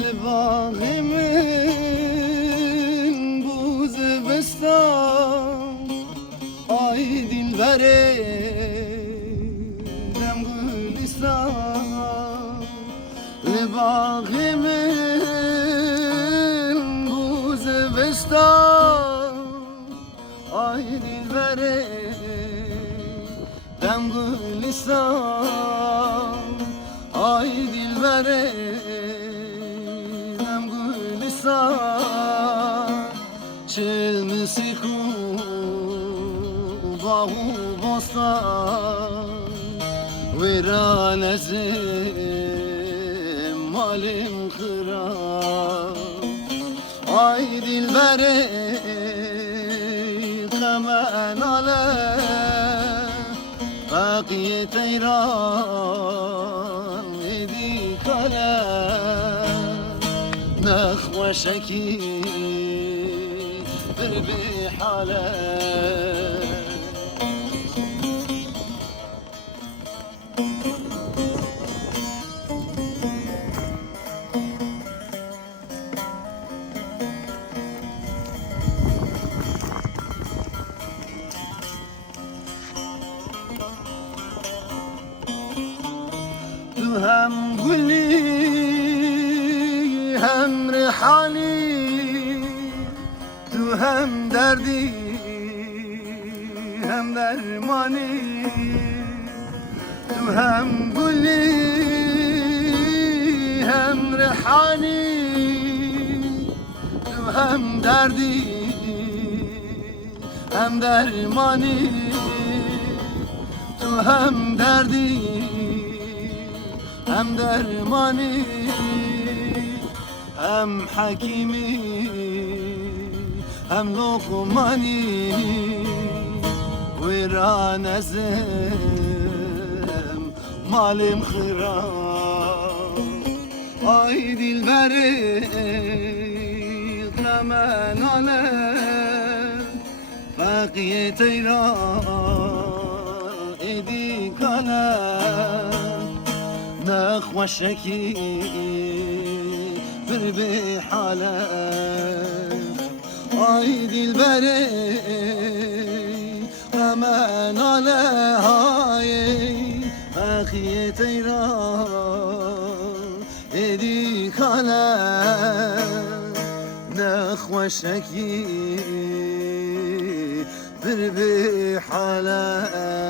لباغي من بوز بستان آی دلبره دم گلستان لباغی من بوز بستان آی دلبره دم گلستان آی دلبره دم گلستان چلمسی خوب باغو بستان ویران از مالم خراب آی دلبره غمن آله باقی تیران ایدی کاله نخوشکی بر به حاله تو هم گلی هم ریحانی تو هم دردی هم درمانی تو هم گلی هم ریحانی تو هم دردی هم درمانی تو هم دردی هم درمانی هم حکیمی هم لقمانی ویران ازم مالم خراب آی دلبره غمن آله بقیه تیران ایدی کاله نخوشکی بر به حاله آی دلبره غمن آله های بقیه تیران ایدی کاله نخوشکی بر به حاله